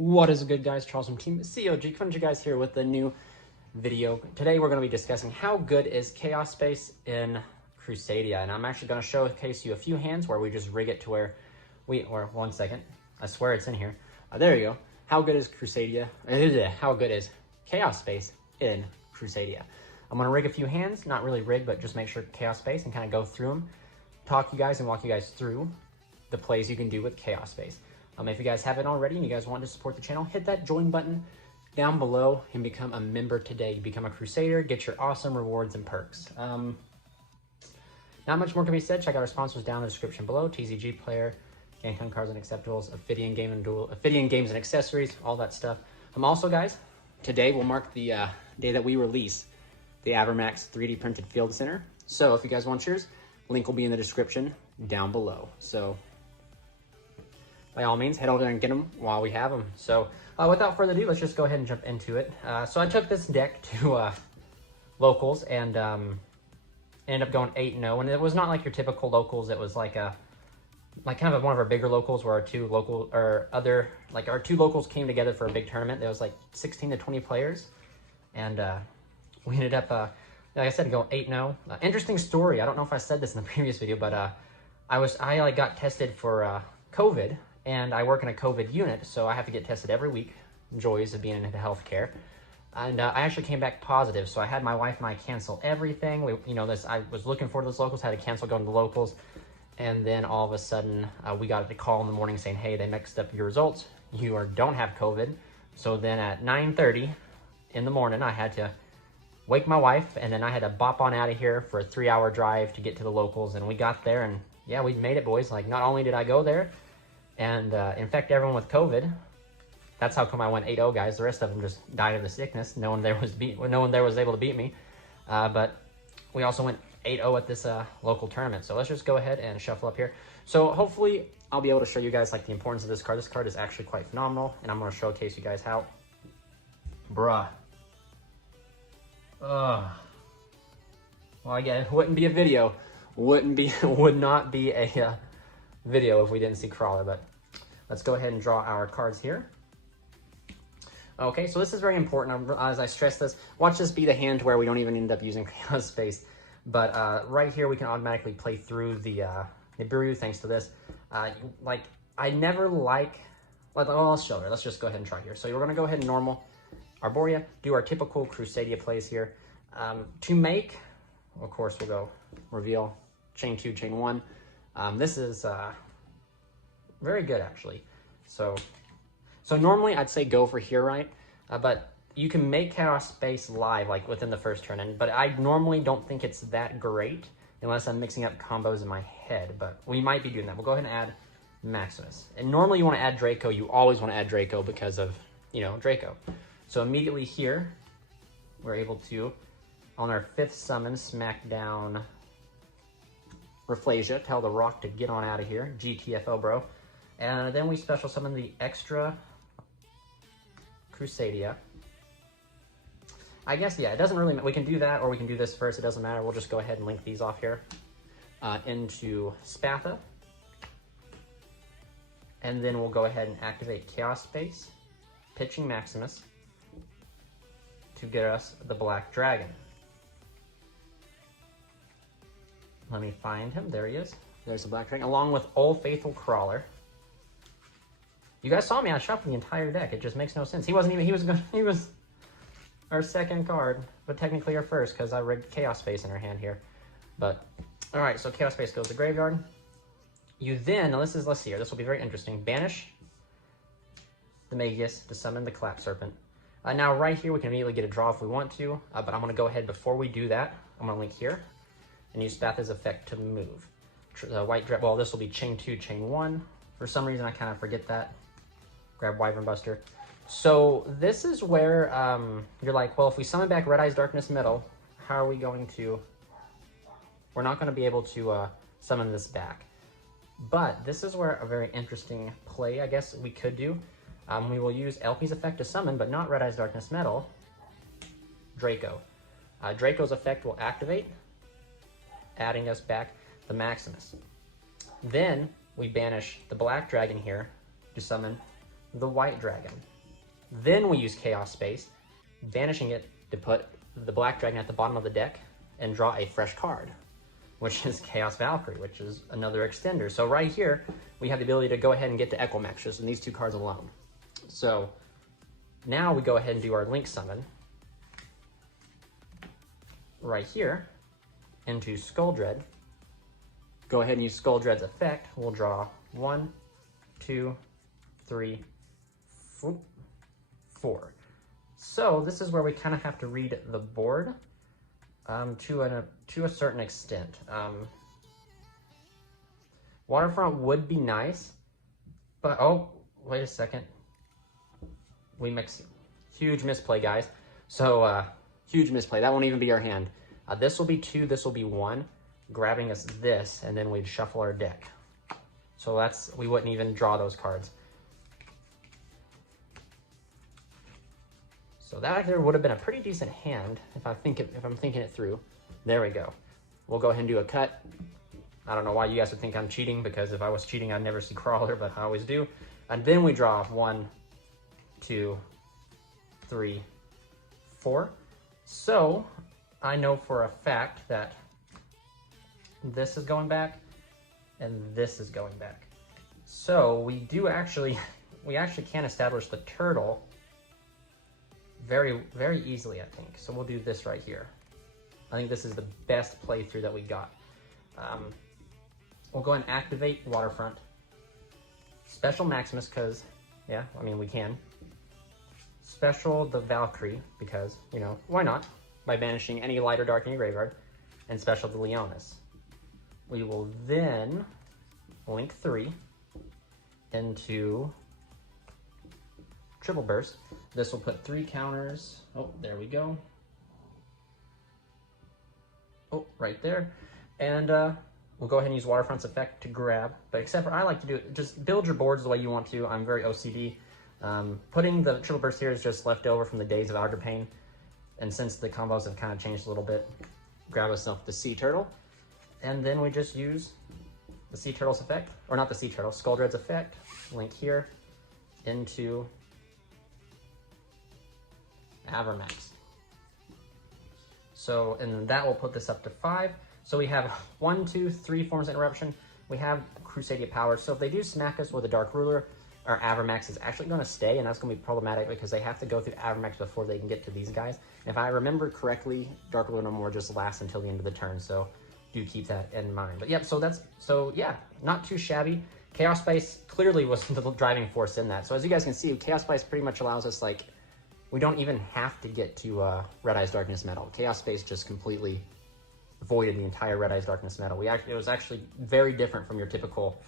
What is good, guys? Charles from Team COG coming to you guys here with a new video. Today we're going to be discussing how good is Chaos Space in Crusadia, and I'm actually going to showcase you a few hands where we just rig it to where or one second, I swear it's in here. There you go. How good is Crusadia? How good is Chaos Space in Crusadia? I'm going to rig a few hands, not really rig, but just make sure Chaos Space and kind of go through them, talk you guys and walk you guys through the plays you can do with Chaos Space. If you guys haven't already and you guys want to support the channel, hit that join button down below and become a member today. You become a Crusader, get your awesome rewards and perks. Not much more can be said. Check out our sponsors down in the description below. TCGPLAYER, GameTime Cards and Acceptables, OPHIDIan Games and Accessories, all that stuff. Also, guys, today will mark the day that we release the ApPAREL 3D printed field center. So if you guys want yours, link will be in the description down below. So by all means, head over there and get them while we have them. So without further ado, let's just go ahead and jump into it. So I took this deck to locals and ended up going 8-0. And it was not like your typical locals. It was like kind of one of our bigger locals where our two locals came together for a big tournament. There was like 16 to 20 players. And we ended up, like I said, going 8-0. Interesting story. I don't know if I said this in the previous video, but I got tested for COVID. And I work in a COVID unit, so I have to get tested every week. Joys of being into healthcare. And I actually came back positive, so I had my wife and I cancel everything. I was looking forward to those locals, had to cancel going to the locals. And then all of a sudden, we got a call in the morning saying, hey, they mixed up your results. You don't have COVID. So then at 9:30 in the morning, I had to wake my wife, and then I had to bop on out of here for a 3-hour drive to get to the locals. And we got there, and yeah, we made it, boys. Like, not only did I go there and infect everyone with COVID. That's how come I went 8-0, guys. The rest of them just died of the sickness. No one there was able to beat me. But we also went 8-0 at this local tournament. So let's just go ahead and shuffle up here. So hopefully I'll be able to show you guys like the importance of this card. This card is actually quite phenomenal, and I'm going to showcase you guys how. Bruh. Well, again, it wouldn't be a video. Would not be a video if we didn't see Crawler, but let's go ahead and draw our cards here. Okay, so this is very important. As I stress this, watch this be the hand where we don't even end up using Chaos Space. But right here, we can automatically play through the Nibiru thanks to this. I never I'll show her. Let's just go ahead and try here. So we're going to go ahead and normal Arborea, do our typical Crusadia plays here. To make, of course, we'll go reveal, chain 2, chain 1. This is very good, actually. So normally I'd say go for here, right? But you can make Chaos Space live, like within the first turn. But I normally don't think it's that great unless I'm mixing up combos in my head. But we might be doing that. We'll go ahead and add Maximus. And normally you want to add Draco. You always want to add Draco because of, Draco. So immediately here, we're able to, on our 5th summon, smack down Rafflesia, tell the rock to get on out of here. GTFO, bro. And then we special summon the extra Crusadia. I guess, yeah, it doesn't really matter. We can do that, or we can do this first. It doesn't matter. We'll just go ahead and link these off here into Spatha. And then we'll go ahead and activate Chaos Space, pitching Maximus to get us the Black Dragon. Let me find him. There he is. There's the Black Dragon, along with Old Faithful Crawler. You guys saw me. I shuffled the entire deck. It just makes no sense. He was our second card, but technically our first because I rigged Chaos Space in our hand here. But all right, so Chaos Space goes to graveyard. You then, let's see here. This will be very interesting. Banish the Magius to summon the Clap Serpent. Now right here, we can immediately get a draw if we want to, but I'm going to go ahead before we do that. I'm going to link here and use Spatha's effect to move. Well, this will be chain 2, chain 1. For some reason, I kind of forget that. Grab Wyvern Buster. So this is where you're like, well, if we summon back Red Eyes Darkness Metal, how are we going to... We're not going to be able to summon this back. But this is where a very interesting play, I guess, we could do. We will use LP's effect to summon, but not Red Eyes Darkness Metal, Draco. Draco's effect will activate, adding us back the Maximus. Then we banish the Black Dragon here to summon the white dragon. Then we use Chaos Space, banishing it to put the black dragon at the bottom of the deck and draw a fresh card, which is Chaos Valkyrie, which is another extender. So right here, we have the ability to go ahead and get to Equimax just in these two cards alone. So now we go ahead and do our Link Summon right here into Skuldred. Go ahead and use Skuldred's effect. We'll draw 1, 2, 3, 4. So this is where we kind of have to read the board to a certain extent. Waterfront would be nice, but oh, wait a second. We mix, huge misplay, guys. So huge misplay. That won't even be our hand. This will be 2. This will be 1, grabbing us this, and then we'd shuffle our deck. So that's, we wouldn't even draw those cards. So that there would have been a pretty decent hand if I'm thinking it through. There we go. We'll go ahead and do a cut. I don't know why you guys would think I'm cheating, because if I was cheating, I'd never see Crawler, but I always do. And then we draw 1, 2, 3, 4. So I know for a fact that this is going back and this is going back. So we actually can establish the turtle very, very easily, I think. So we'll do this right here. I think this is the best playthrough that we got. We'll go and activate Waterfront. Special Maximus, because, yeah, I mean, we can. Special the Valkyrie, because, you know, why not? By banishing any light or dark in your graveyard. And special the Leonis. We will then link 3 into Triple Burst. This will put 3 counters. Oh, there we go. Oh, right there. And we'll go ahead and use Waterfront's effect to grab. But except for, I like to do it, just build your boards the way you want to. I'm very OCD. Putting the Triple Burst here is just left over from the days of Algrapane. And since the combos have kind of changed a little bit, grab yourself the Sea Turtle. And then we just use the Sea Turtle's effect, or not the Sea Turtle, Skuldred's effect. Link here into Avermax. So, and that will put this up to 5. So we have 1, 2, 3 forms of interruption. We have Crusade power. So if they do smack us with a Dark Ruler, our Avermax is actually going to stay, and that's going to be problematic because they have to go through Avermax before they can get to these guys. If I remember correctly, Dark Ruler no more just lasts until the end of the turn, so do keep that in mind. But yep, so yeah, not too shabby. Chaos Spice clearly was the driving force in that. So as you guys can see, Chaos Spice pretty much allows us, like, we don't even have to get to Red Eyes Darkness Metal. Chaos Space just completely voided the entire Red Eyes Darkness Metal. It was actually very different from your typical,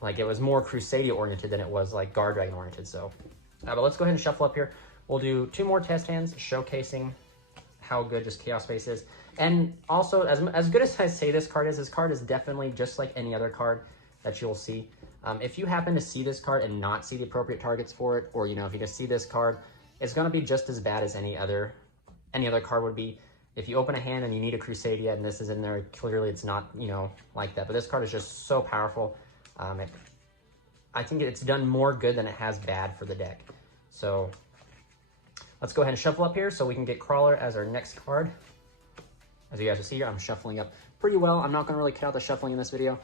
like, it was more Crusadia oriented than it was like Guard Dragon oriented. So, but let's go ahead and shuffle up here. We'll do 2 more test hands showcasing how good just Chaos Space is. And also, as good as I say this card is definitely just like any other card that you'll see. If you happen to see this card and not see the appropriate targets for it, or, you know, if you just see this card, it's going to be just as bad as any other card would be. If you open a hand and you need a Crusadia and this is in there, clearly it's not, you know, like that. But this card is just so powerful. I think it's done more good than it has bad for the deck. So let's go ahead and shuffle up here so we can get Crawler as our next card. As you guys will see here, I'm shuffling up pretty well. I'm not going to really cut out the shuffling in this video,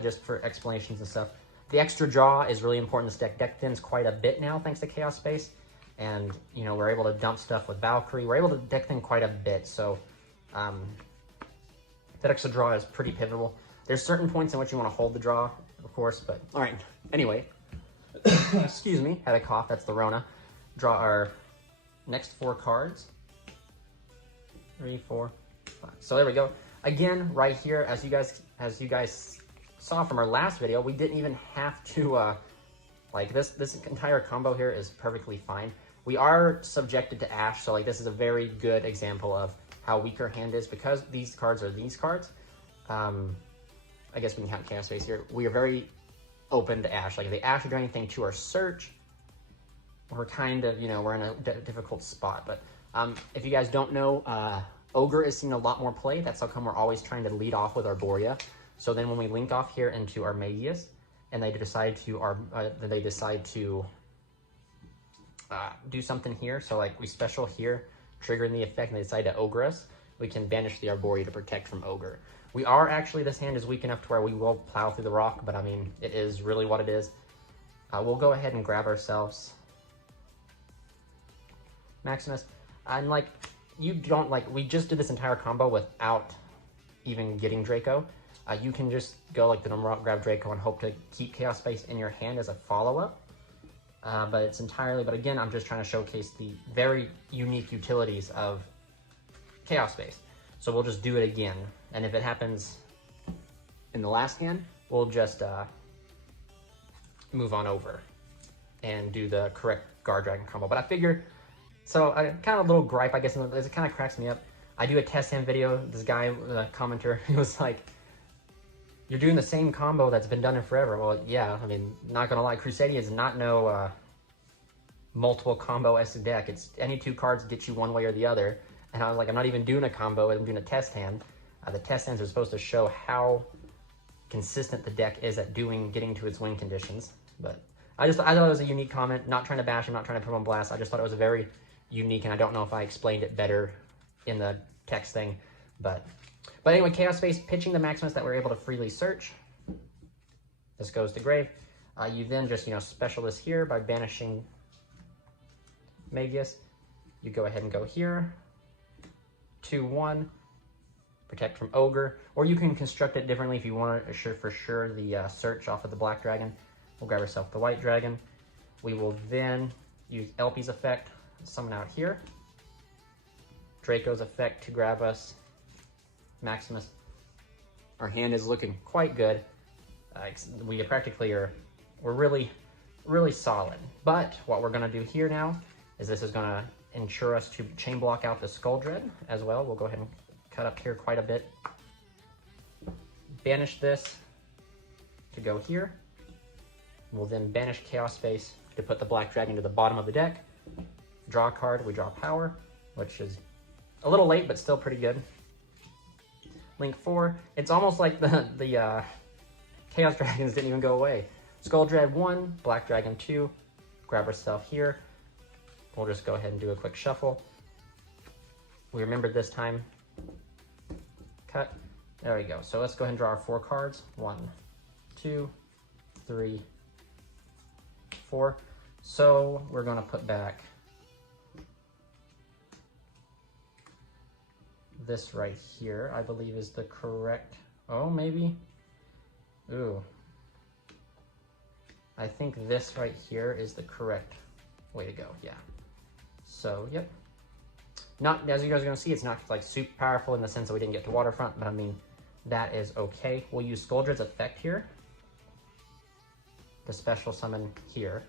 just for explanations and stuff. The extra draw is really important in this deck. Deck thins quite a bit now thanks to Chaos Space. And, you know, we're able to dump stuff with Valkyrie. We're able to deck thin quite a bit. So that extra draw is pretty pivotal. There's certain points in which you want to hold the draw, of course. But, all right. Anyway, excuse me. Had a cough. That's the Rona. Draw our next 4 cards. 3, 4, 5. So there we go. Again, right here, as you guys saw from our last video, we didn't even have to, like, this entire combo here is perfectly fine. We are subjected to Ash, so, like, this is a very good example of how weak our hand is. Because these cards are these cards, I guess we can count Chaos Space here. We are very open to Ash. Like, if they Ash or do anything to our search, we're kind of, you know, we're in a difficult spot. But if you guys don't know, Ogre is seeing a lot more play. That's how come we're always trying to lead off with our Borea. So then when we link off here into our Magius, and they decide to do something here. So like we special here, triggering the effect, and they decide to ogre us, we can banish the Arborea to protect from ogre. We are actually, this hand is weak enough to where we will plow through the rock, but I mean, it is really what it is. We'll go ahead and grab ourselves Maximus. And like, you don't like, we just did this entire combo without even getting Draco. You can just go like the normal route, grab Draco, and hope to keep Chaos Space in your hand as a follow-up. But it's entirely, but again, I'm just trying to showcase the very unique utilities of Chaos Space. So we'll just do it again. And if it happens in the last hand, we'll just move on over and do the correct Guard Dragon combo. But I figure, so I kind of a little gripe, I guess, it kind of cracks me up. I do a test hand video, this guy, the commenter, he was like, you're doing the same combo that's been done in forever. Well, yeah, I mean, not gonna lie, Crusade is not no multiple combo S deck. It's any two cards get you one way or the other. And I was like, I'm not even doing a combo, I'm doing a test hand. The test hands are supposed to show how consistent the deck is at getting to its win conditions. But I thought it was a unique comment. Not trying to bash him, not trying to put him on blast. I just thought it was a very unique, and I don't know if I explained it better in the text thing. But anyway, Chaos Space pitching the Maximus that we're able to freely search. This goes to grave. You then just, special this here by banishing Magius. You go ahead and go here. 2/1. Protect from Ogre. Or you can construct it differently if you want to assure for sure the search off of the Black Dragon. We'll grab ourselves the White Dragon. We will then use LP's effect, summon out here. Draco's effect to grab us Maximus. Our hand is looking quite good. We practically we're really, really solid. But what we're gonna do here now is this is gonna ensure us to chain block out the Skull Dread as well. We'll go ahead and cut up here quite a bit. Banish this to go here. We'll then banish Chaos Space to put the Black Dragon to the bottom of the deck. Draw a card, we draw power, which is a little late, but still pretty good. Link 4, it's almost like the Chaos Dragons didn't even go away. Skull Dread 1, Black Dragon 2, grab ourselves here. We'll just go ahead and do a quick shuffle. We remembered this time. Cut. There we go. So let's go ahead and draw our 4 cards. 1, 2, 3, 4. So we're going to put back this right here, I believe is the correct, oh, maybe, ooh, I think this right here is the correct way to go, yeah. So, yep. Not, as you guys are gonna see, it's not like super powerful in the sense that we didn't get to Waterfront, but I mean, that is okay. We'll use Skull Dread's effect here to special summon here.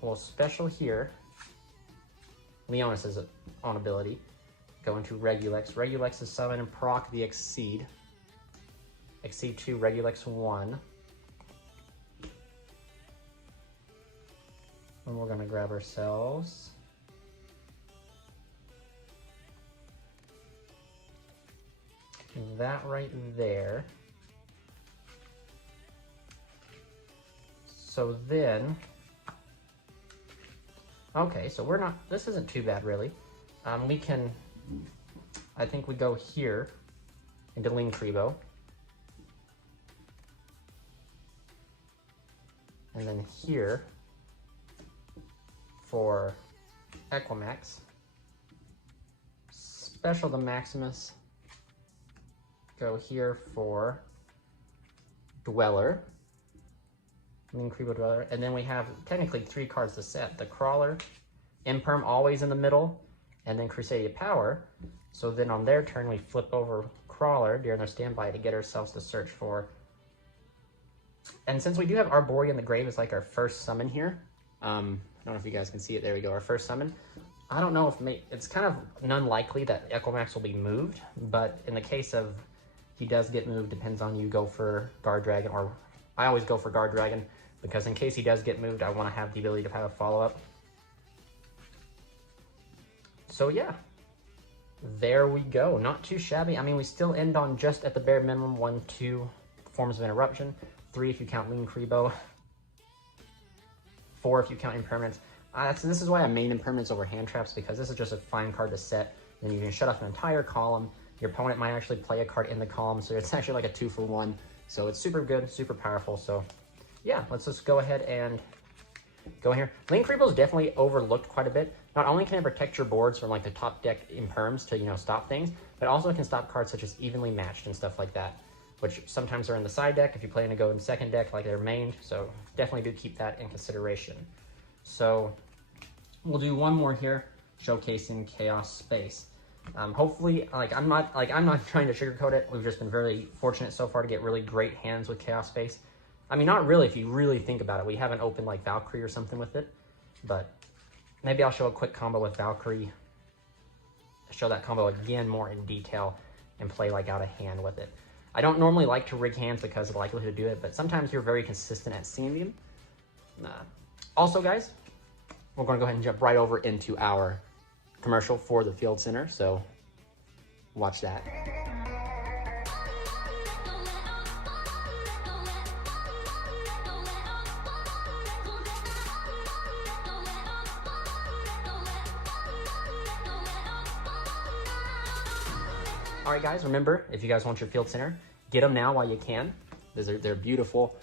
We'll special here Leonis's own ability. Go into Regulex. Regulex is summon and proc the Exceed. Exceed 2, Regulex 1. And we're gonna grab ourselves that right there. So then, okay, so we're not, this isn't too bad really. We can, I think we go here into Linkribo. And then here for Equimax. Special the Maximus. Go here for Dweller. Linkribo Dweller. And then we have technically 3 cards to set. The Crawler, Imperm always in the middle, and then Crusade Power. So then on their turn, we flip over Crawler during their standby to get ourselves to search for. And since we do have Arborea in the grave, it's like our first summon here. I don't know if you guys can see it. There we go, our first summon. I don't know if it's kind of unlikely that Equimax will be moved, but in the case of he does get moved, depends on you go for Guard Dragon, or I always go for Guard Dragon, because in case he does get moved, I want to have the ability to have a follow-up. So yeah, there we go. Not too shabby. I mean, we still end on just at the bare minimum 1, 2 forms of interruption. 3 if you count Linkribo. 4 if you count impermanence. This is why I main impermanence over hand traps, because this is just a fine card to set. Then you can shut off an entire column. Your opponent might actually play a card in the column, so it's actually like a 2-for-1. So it's super good, super powerful. So yeah, let's just go ahead and go here. Link Reaper is definitely overlooked quite a bit. Not only can it protect your boards from like the top deck imperms to, you know, stop things, but also it can stop cards such as evenly matched and stuff like that, which sometimes are in the side deck if you play in a go in second deck like they're mained. So definitely do keep that in consideration. So we'll do one more here, showcasing Chaos Space. Hopefully, I'm not trying to sugarcoat it. We've just been very fortunate so far to get really great hands with Chaos Space. I mean, not really if you really think about it. We haven't opened like Valkyrie or something with it, but maybe I'll show a quick combo with Valkyrie, show that combo again more in detail, and play like out of hand with it. I don't normally like to rig hands because of the likelihood to do it, but sometimes you're very consistent at seeing them. Also, guys, we're going to go ahead and jump right over into our commercial for the Field Center, so watch that. All right, guys, remember, if you guys want your Field Center, get them now while you can. They're beautiful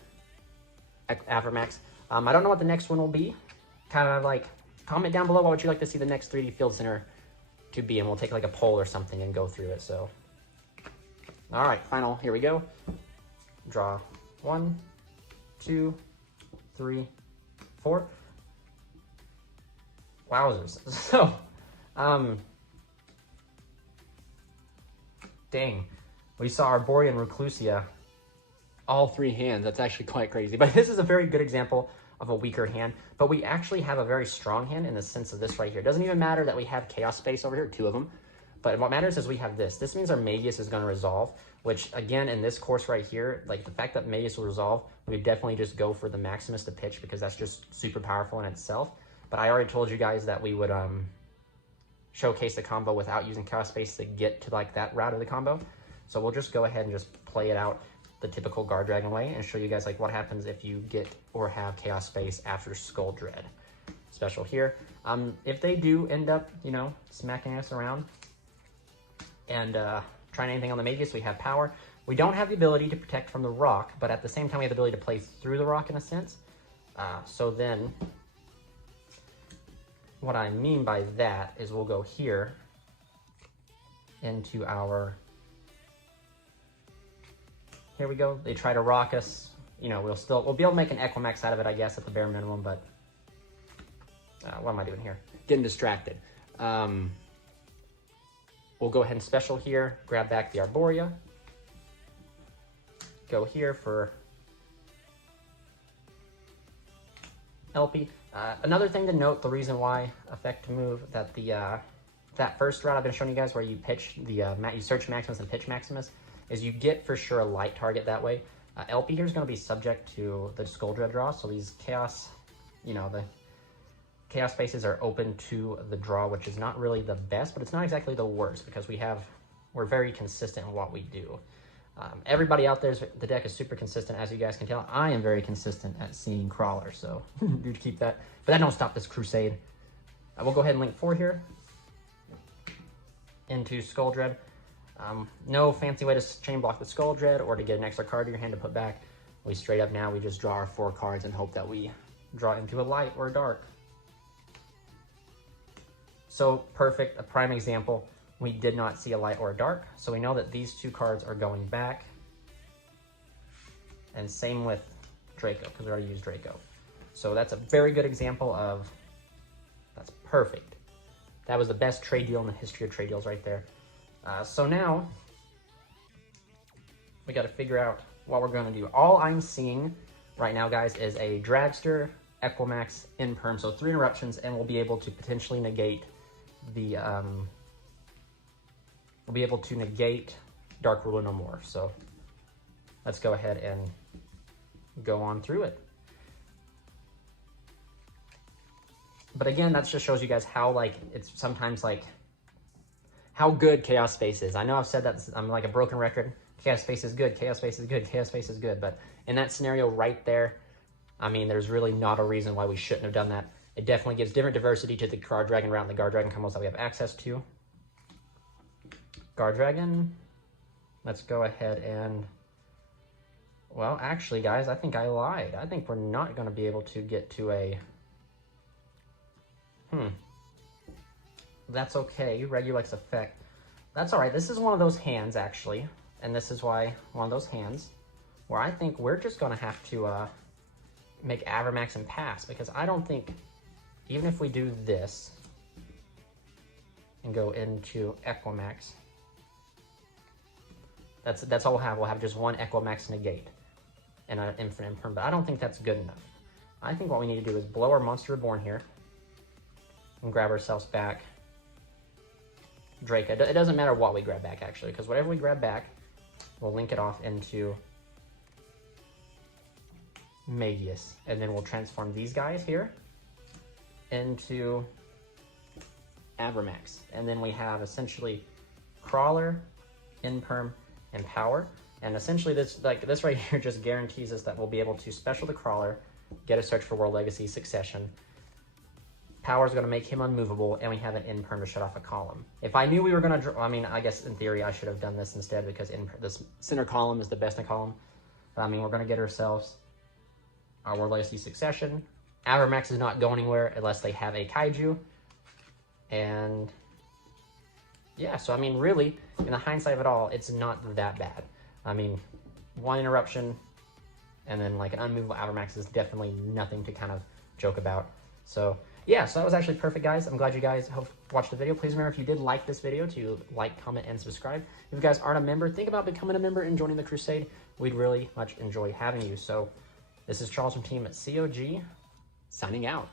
APPAREL. I don't know what the next one will be. Kind of like, comment down below what would you like to see the next 3D Field Center to be, and we'll take like a poll or something and go through it. So, all right, final, here we go. Draw 1, 2, 3, 4. Wowzers. So, dang, we saw Arborean Reclusia, all 3 hands. That's actually quite crazy. But this is a very good example of a weaker hand, but we actually have a very strong hand in the sense of this right here. It doesn't even matter that we have Chaos Space over here, 2 of them, but what matters is we have this. This means our Magius is going to resolve, which again, in this course right here, like the fact that Magius will resolve, we definitely just go for the Maximus to pitch because that's just super powerful in itself. But I already told you guys that we would showcase the combo without using Chaos Space to get to like that route of the combo. So we'll just go ahead and just play it out the typical Guard Dragon way and show you guys like what happens if you get or have Chaos Space after Skull Dread. Special here. If they do end up, you know, smacking us around and trying anything on the Magius, we have power. We don't have the ability to protect from the rock, but at the same time we have the ability to play through the rock in a sense. So then what I mean by that is we'll go here into our, here we go. They try to rock us. You know, we'll be able to make an Equimax out of it, I guess, at the bare minimum, but what am I doing here? Getting distracted. We'll go ahead and special here, grab back the Arborea. Go here for LP. Another thing to note, the reason why effect to move, that the that first route I've been showing you guys where you pitch the you search Maximus and pitch Maximus, is you get for sure a light target that way. LP here is going to be subject to the Skull Dread draw, so these Chaos, you know, the Chaos Spaces are open to the draw, which is not really the best, but it's not exactly the worst because we're very consistent in what we do. Everybody out there, the deck is super consistent, as you guys can tell. I am very consistent at seeing Crawlers, so do keep that. But that don't stop this Crusade. We'll go ahead and link 4 here into Skull Dread. No fancy way to chain block the Skull Dread or to get an extra card to your hand to put back. We straight up now, we just draw our 4 cards and hope that we draw into a light or a dark. So perfect, a prime example. We did not see a light or a dark, so we know that these 2 cards are going back. And same with Draco, because we already used Draco. So that's a very good example of, that's perfect. That was the best trade deal in the history of trade deals right there. So now, we got to figure out what we're going to do. All I'm seeing right now, guys, is a Dragster, Equimax, Imperm, so 3 interruptions, and we'll be able to potentially negate the, we'll be able to negate Dark Ruler no more. So let's go ahead and go on through it. But again, that just shows you guys how, like, it's sometimes like how good Chaos Space is. I know I've said that I'm like a broken record. Chaos Space is good, Chaos Space is good, Chaos Space is good. But in that scenario right there, I mean, there's really not a reason why we shouldn't have done that. It definitely gives different diversity to the Guard Dragon route and the Guard Dragon combos that we have access to. Guard Dragon, let's go ahead and... Well, actually, guys, I think I lied. I think we're not going to be able to get to a... That's okay. Regulax effect. That's all right. This is one of those hands, actually. And this is why one of those hands where I think we're just going to have to make Avermax and pass. Because I don't think, even if we do this and go into Equimax, that's all we'll have. We'll have just one Equimax negate and an infinite imperm. But I don't think that's good enough. I think what we need to do is blow our Monster Reborn here and grab ourselves back Drake. It doesn't matter what we grab back, actually, because whatever we grab back, we'll link it off into Magius. And then we'll transform these guys here into Avermax. And then we have essentially Crawler, Imperm, and Power. And essentially this right here just guarantees us that we'll be able to special the Crawler, get a Search for World Legacy, Succession. Power is going to make him unmovable, and we have an Imperm to shut off a column. If I knew we were going to draw, I mean, I guess in theory I should have done this instead because this center column is the best in column. But I mean, we're going to get ourselves our World Legacy Succession. Avermax is not going anywhere unless they have a Kaiju. And yeah, so I mean, really, in the hindsight of it all, it's not that bad. I mean, one interruption and then like an unmovable Avermax is definitely nothing to kind of joke about. So yeah, so that was actually perfect, guys. I'm glad you guys watched the video. Please remember, if you did like this video, to like, comment, and subscribe. If you guys aren't a member, think about becoming a member and joining the Crusade. We'd really much enjoy having you. So this is Charles from Team COG, signing out.